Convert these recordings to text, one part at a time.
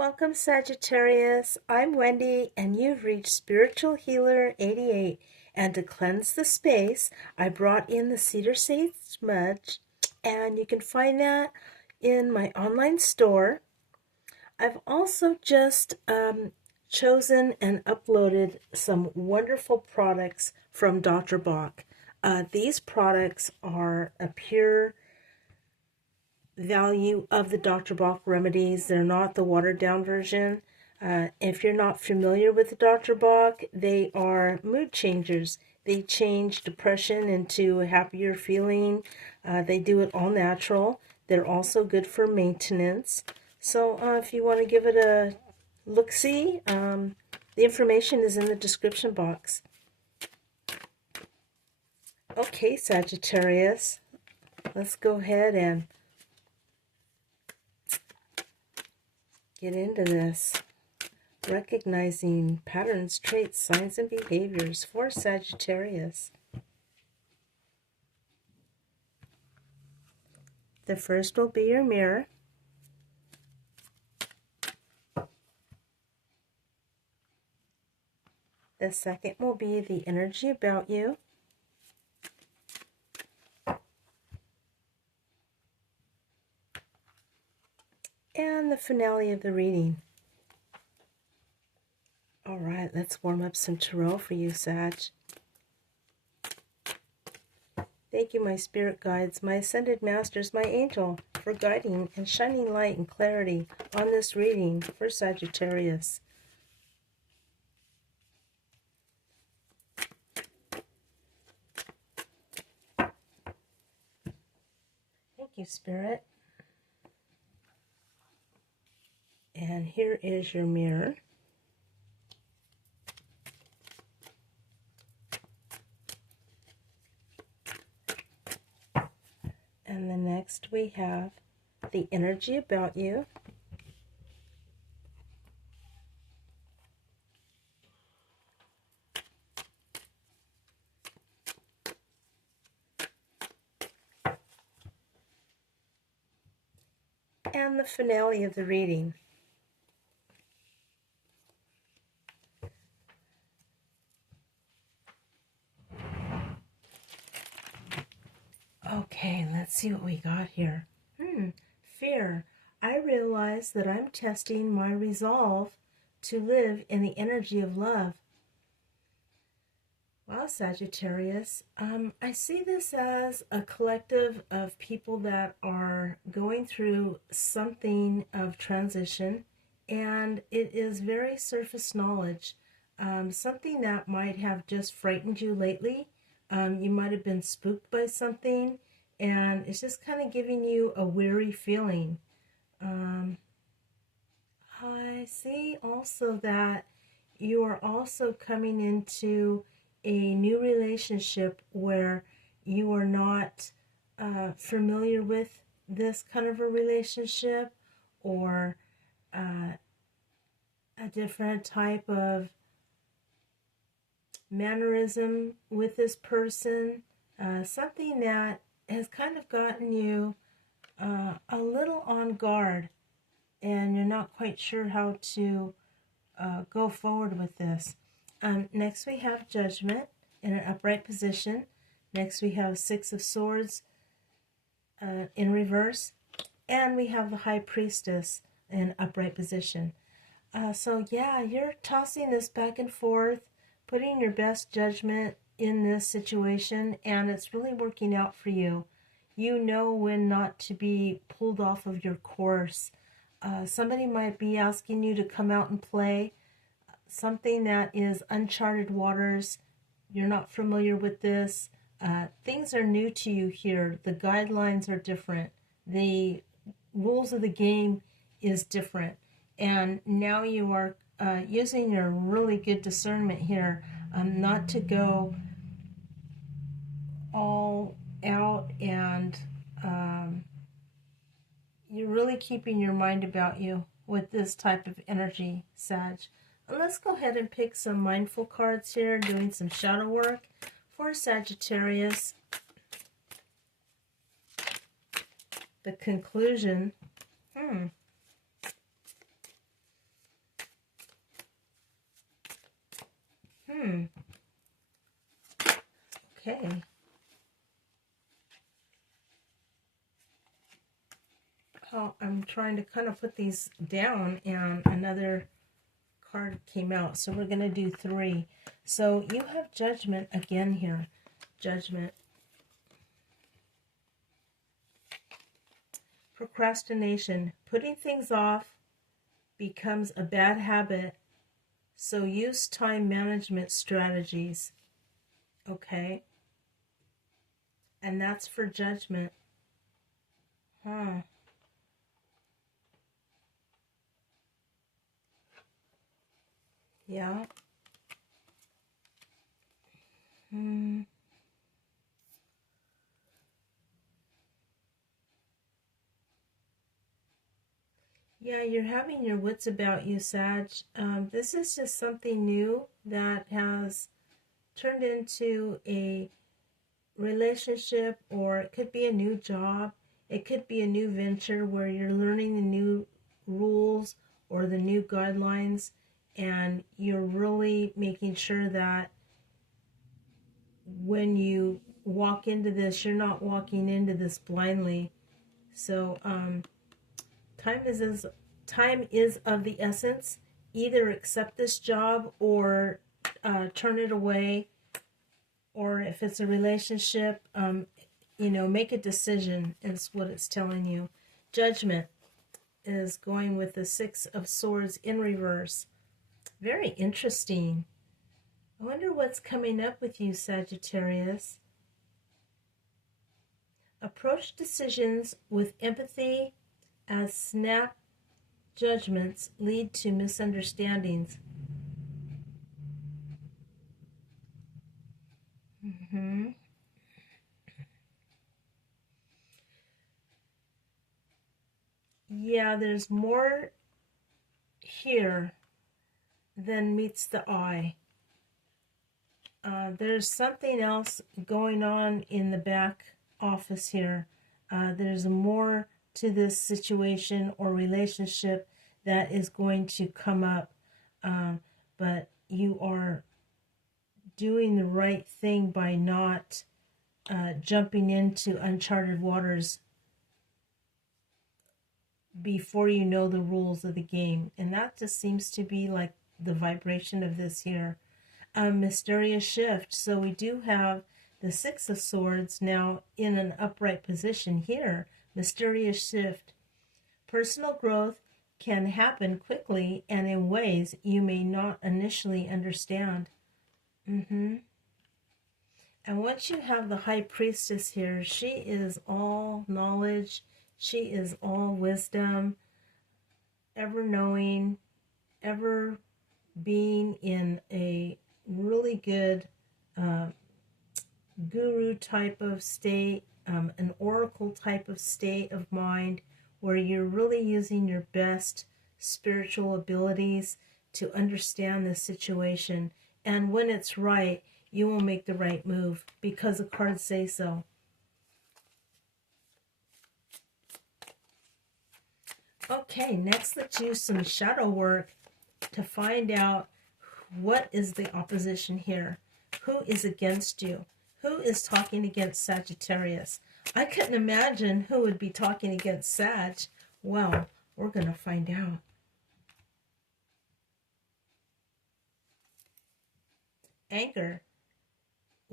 Welcome, Sagittarius. I'm Wendy, and you've reached Spiritual Healer 88. And to cleanse the space, I brought in the cedar sage smudge, and you can find that in my online store. I've also just chosen and uploaded some wonderful products from Dr. Bach. These products are a pure value of the Dr. Bach remedies. They're not the watered down version. If you're not familiar with the Dr. Bach, they are mood changers. They change depression into a happier feeling. They do it all natural. They're also good for maintenance. So if you want to give it a look-see, the information is in the description box. Okay, Sagittarius, let's go ahead and get into this. Recognizing patterns, traits, signs, and behaviors for Sagittarius. The first will be your mirror. The second will be the energy about you. And the finale of the reading. All right, let's warm up some tarot for you, Sag. Thank you, my spirit guides, my ascended masters, my angel, for guiding and shining light and clarity on this reading for Sagittarius. Thank you, Spirit. And here is your mirror. And the next we have the energy about you. And the finale of the reading. Okay, let's see what we got here. Fear. I realize that I'm testing my resolve to live in the energy of love. Wow, Sagittarius. I see this as a collective of people that are going through something of transition, and it is very surface knowledge. Something that might have just frightened you lately. You might have been spooked by something, and it's just kind of giving you a weary feeling. I see also that you are also coming into a new relationship where you are not familiar with this kind of a relationship, or a different type of mannerism with this person, something that has kind of gotten you a little on guard, and you're not quite sure how to go forward with this. Next we have Judgment in an upright position. Next we have Six of Swords in reverse. And we have the High Priestess in upright position. So yeah, you're tossing this back and forth, putting your best judgment in this situation, and it's really working out for you. You know when not to be pulled off of your course. Somebody might be asking you to come out and play something that is uncharted waters. You're not familiar with this. Things are new to you here. The guidelines are different. The rules of the game is different. And now you are using your really good discernment here not to go all out, and you're really keeping your mind about you with this type of energy, Sag. And let's go ahead and pick some mindful cards here, doing some shadow work for Sagittarius. The conclusion. Okay. Oh, I'm trying to kind of put these down, and another card came out. So we're going to do 3. So you have Judgment again here. Judgment. Procrastination. Putting things off becomes a bad habit, so use time management strategies. Okay? And that's for Judgment. Yeah. Yeah, you're having your wits about you, Sag. This is just something new that has turned into a relationship, or it could be a new job. It could be a new venture where you're learning the new rules or the new guidelines, and you're really making sure that when you walk into this, you're not walking into this blindly. So time is of the essence. Either accept this job or turn it away, or if it's a relationship, make a decision is what it's telling you. Judgment is going with the 6 of Swords in reverse. Very interesting. I wonder what's coming up with you, Sagittarius. Approach decisions with empathy, as snap judgments lead to misunderstandings. Yeah, there's more here than meets the eye. There's something else going on in the back office here. There's more to this situation or relationship that is going to come up, but you are doing the right thing by not jumping into uncharted waters before you know the rules of the game. And that just seems to be like the vibration of this here. A mysterious shift. So we do have the 6 of Swords now in an upright position here. Mysterious shift. Personal growth can happen quickly and in ways you may not initially understand. And once you have the High Priestess here, she is all knowledge. She is all wisdom, ever knowing, ever being in a really good guru type of state, an oracle type of state of mind, where you're really using your best spiritual abilities to understand the situation. And when it's right, you will make the right move because the cards say so. Okay, next let's do some shadow work to find out what is the opposition here. Who is against you? Who is talking against Sagittarius? I couldn't imagine who would be talking against Sag. Well, we're going to find out. Anger.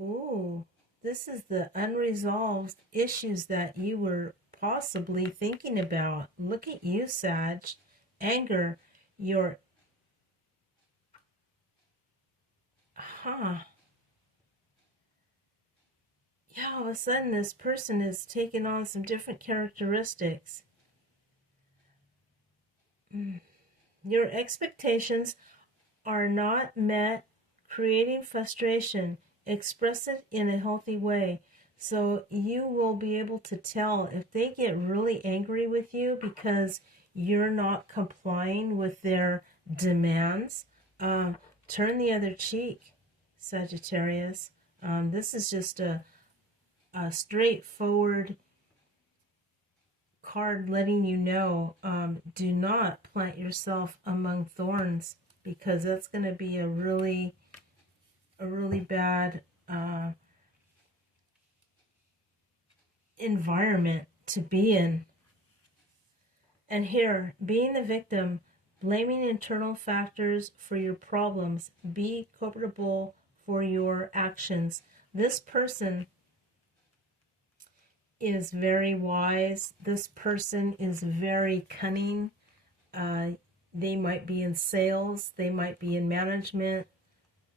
Ooh, this is the unresolved issues that you were possibly thinking about. Look at you, Sag. Anger. Your... Yeah, all of a sudden this person is taking on some different characteristics. Your expectations are not met, creating frustration. Express it in a healthy way. So you will be able to tell if they get really angry with you because you're not complying with their demands. Turn the other cheek, Sagittarius. This is just a straightforward card letting you know, do not plant yourself among thorns, because that's going to be a really a really bad environment to be in. And here, being the victim, blaming internal factors for your problems, be culpable for your actions. This person is very wise. This person is very cunning. They might be in sales. They might be in management.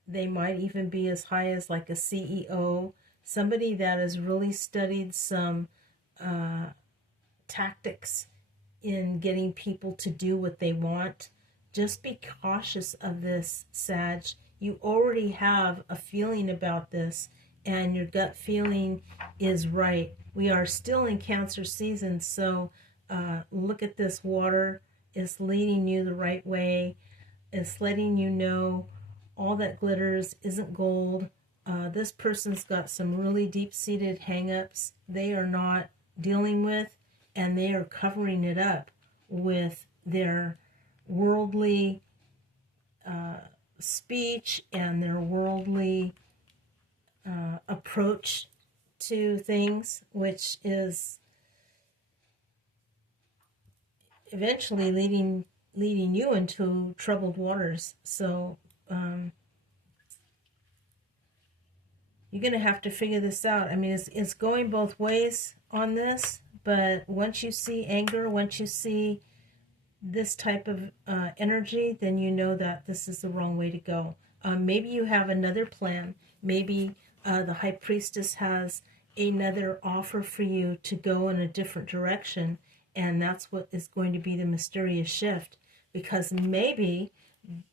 They might even be as high as like a CEO. Somebody that has really studied some tactics in getting people to do what they want. Just be cautious of this, Sag. You already have a feeling about this, and your gut feeling is right. We are still in Cancer season, so look at this water. It's leading you the right way. It's letting you know all that glitters isn't gold. This person's got some really deep-seated hang-ups they are not dealing with, and they are covering it up with their worldly speech and their worldly approach to things, which is eventually leading you into troubled waters. So you're going to have to figure this out. I mean, it's going both ways on this, but once you see anger, once you see this type of energy, then you know that this is the wrong way to go. Maybe you have another plan. Maybe the High Priestess has another offer for you to go in a different direction, and that's what is going to be the mysterious shift. Because maybe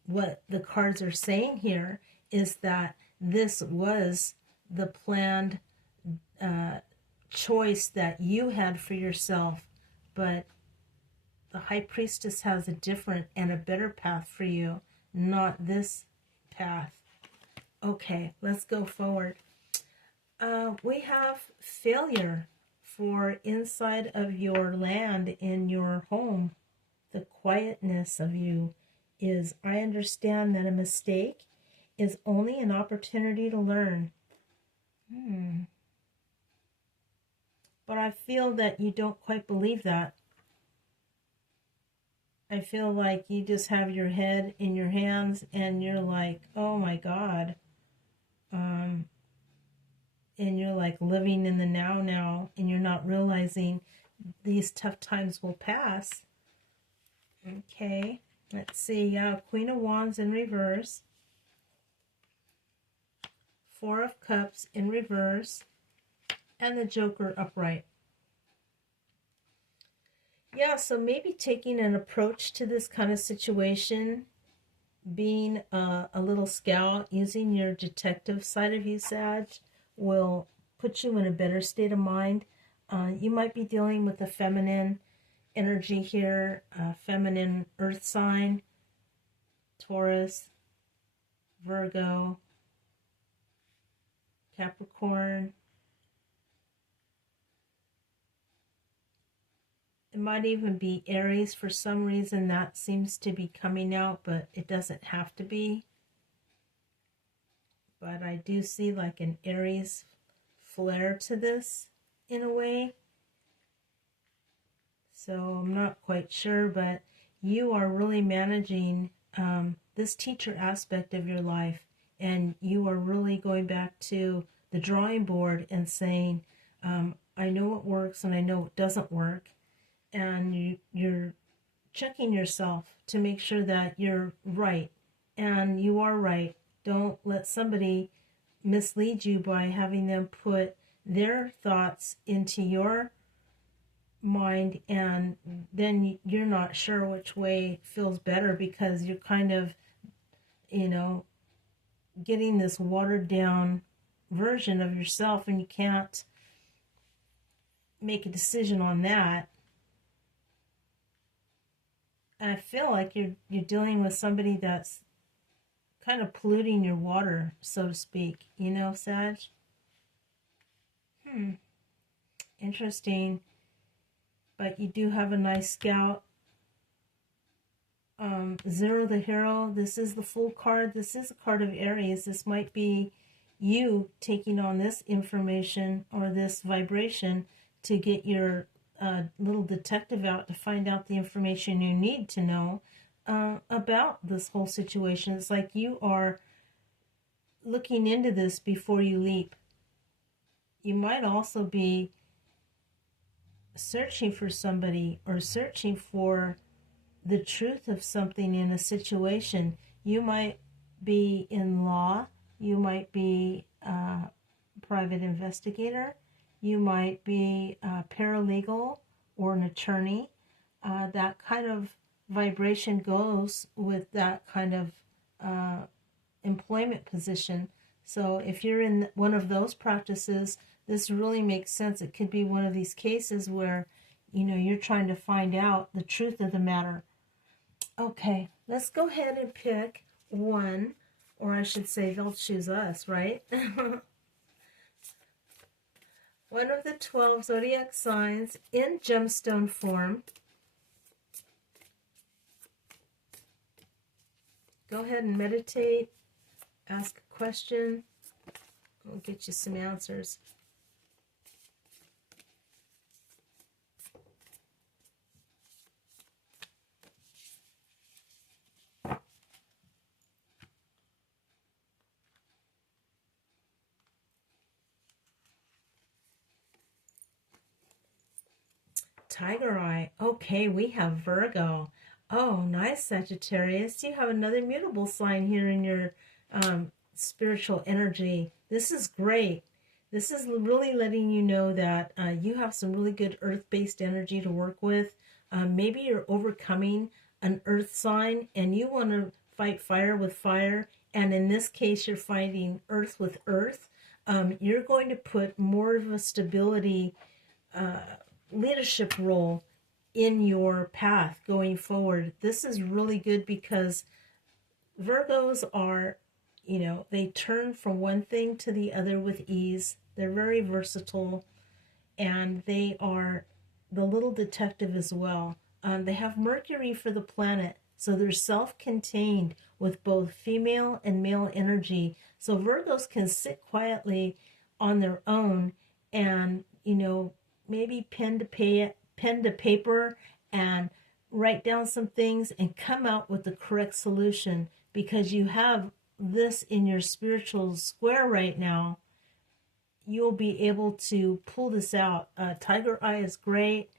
what the cards are saying here is that this was the planned choice that you had for yourself, but the High Priestess has a different and a better path for you, not this path. Okay, let's go forward. We have failure for inside of your land, in your home. The quietness of you is, I understand that a mistake is only an opportunity to learn. But I feel that you don't quite believe that. I feel like you just have your head in your hands and you're like, oh my God. And you're like living in the now, and you're not realizing these tough times will pass. Okay, let's see. Queen of Wands in reverse. Four of Cups in reverse. And the Joker upright. Yeah, so maybe taking an approach to this kind of situation, being a little scout, using your detective side of you, Sag, will put you in a better state of mind. You might be dealing with a feminine energy here, feminine earth sign, Taurus, Virgo, Capricorn. It might even be Aries. For some reason that seems to be coming out, but it doesn't have to be. But I do see like an Aries flair to this in a way. So I'm not quite sure, but you are really managing this teacher aspect of your life, and you are really going back to the drawing board and saying, I know what works and I know what doesn't work. And you're checking yourself to make sure that you're right, and you are right. Don't let somebody mislead you by having them put their thoughts into your mind, and then you're not sure which way feels better, because you're kind of, getting this watered down version of yourself, and you can't make a decision on that. And I feel like you're dealing with somebody that's kind of polluting your water, so to speak. Sag? Interesting. But you do have a nice scout. Zero the Hero, this is the Fool card. This is a card of Aries. This might be you taking on this information or this vibration to get your little detective out to find out the information you need to know about this whole situation. It's like you are looking into this before you leap. You might also be searching for somebody or searching for the truth of something in a situation. You might be in law, you might be a private investigator, you might be a paralegal or an attorney. That kind of vibration goes with that kind of employment position. So if you're in one of those practices, this really makes sense. It could be one of these cases where, you know, you're trying to find out the truth of the matter. Okay, let's go ahead and pick one, or I should say they'll choose us, right? One of the 12 zodiac signs in gemstone form. Go ahead and meditate, ask a question. We'll get you some answers. Tiger Eye. Okay, we have Virgo. Oh, nice, Sagittarius. You have another mutable sign here in your spiritual energy. This is great. This is really letting you know that you have some really good earth-based energy to work with. Maybe you're overcoming an earth sign and you want to fight fire with fire. And in this case, you're fighting earth with earth. You're going to put more of a stability leadership role in your path going forward. This is really good because Virgos are, you know, they turn from one thing to the other with ease. They're very versatile, and they are the little detective as well. They have Mercury for the planet, so they're self-contained with both female and male energy. So Virgos can sit quietly on their own and, you know, maybe pen to paper and write down some things and come out with the correct solution, because you have this in your spiritual square right now. You'll be able to pull this out. Tiger Eye is great.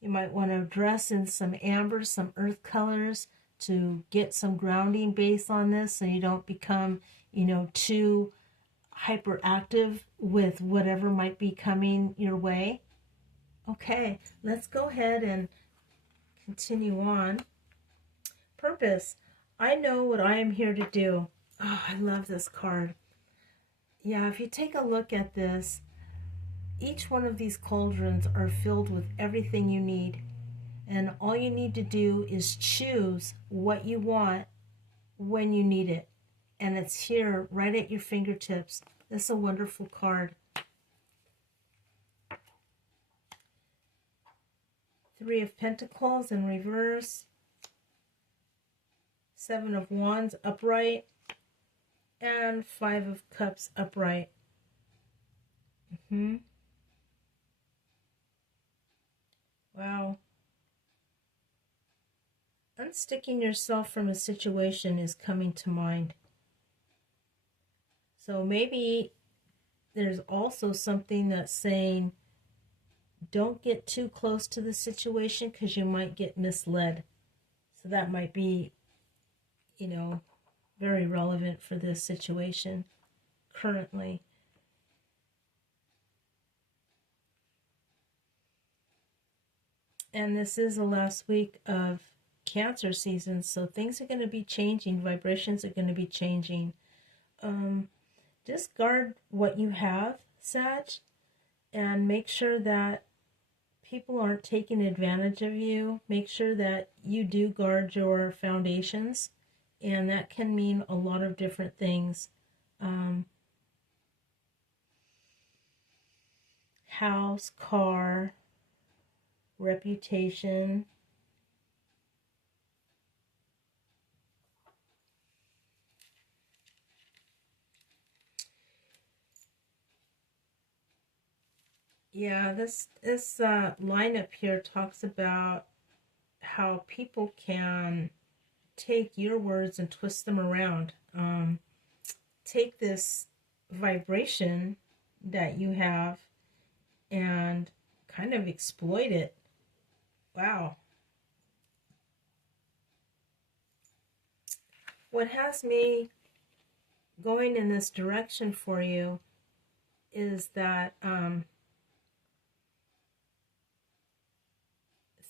You might want to dress in some amber, some earth colors to get some grounding base on this so you don't become, you know, too hyperactive with whatever might be coming your way. Okay, let's go ahead and continue on. Purpose. I know what I am here to do. Oh, I love this card. Yeah, if you take a look at this, each one of these cauldrons are filled with everything you need. And all you need to do is choose what you want when you need it. And it's here right at your fingertips. This is a wonderful card. Three of Pentacles in reverse. Seven of Wands upright. And Five of Cups upright. Wow. Unsticking yourself from a situation is coming to mind. So maybe there's also something that's saying, don't get too close to the situation because you might get misled. So that might be, you know, very relevant for this situation currently. And this is the last week of Cancer season, so things are going to be changing. Vibrations are going to be changing. Just guard what you have, Sag, and make sure that people aren't taking advantage of you. Make sure that you do guard your foundations, and that can mean a lot of different things. House, car, reputation, Yeah, this lineup here talks about how people can take your words and twist them around. Take this vibration that you have and kind of exploit it. Wow. What has me going in this direction for you is that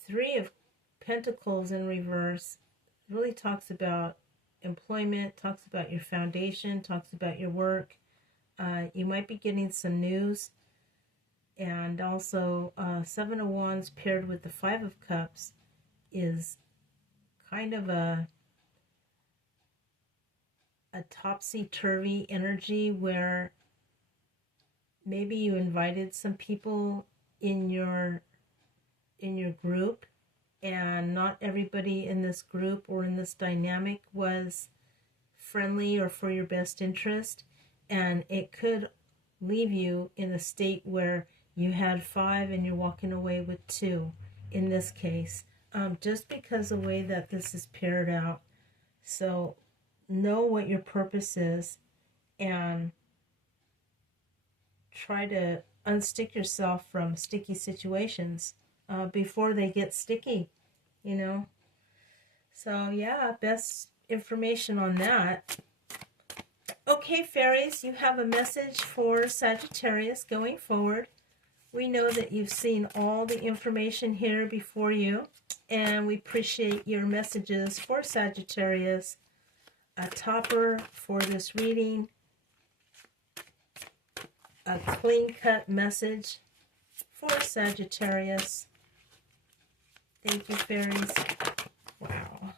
Three of Pentacles in reverse really talks about employment, talks about your foundation, talks about your work. You might be getting some news. And also, Seven of Wands paired with the Five of Cups is kind of a topsy-turvy energy where maybe you invited some people in your group, and not everybody in this group or in this dynamic was friendly or for your best interest, and it could leave you in a state where you had 5 and you're walking away with 2 in this case, just because of the way that this is paired out. So know what your purpose is and try to unstick yourself from sticky situations before they get sticky, you know. So yeah, best information on that. Okay, fairies, you have a message for Sagittarius going forward. We know that you've seen all the information here before you, and we appreciate your messages for Sagittarius. A topper for this reading, a clean-cut message for Sagittarius. Thank you, fairies. Wow.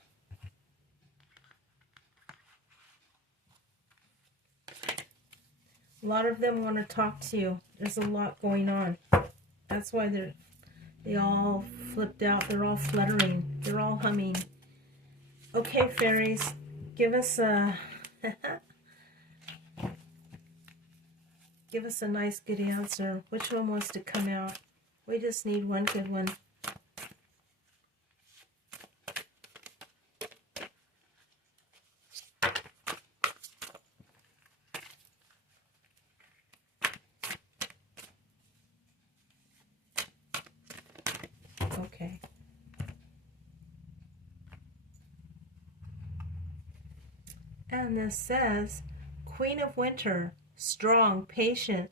A lot of them want to talk to you. There's a lot going on. That's why they all flipped out. They're all fluttering. They're all humming. Okay, fairies, give us a give us a nice good answer. Which one wants to come out? We just need one good one. Okay. And this says, Queen of Winter, strong, patient,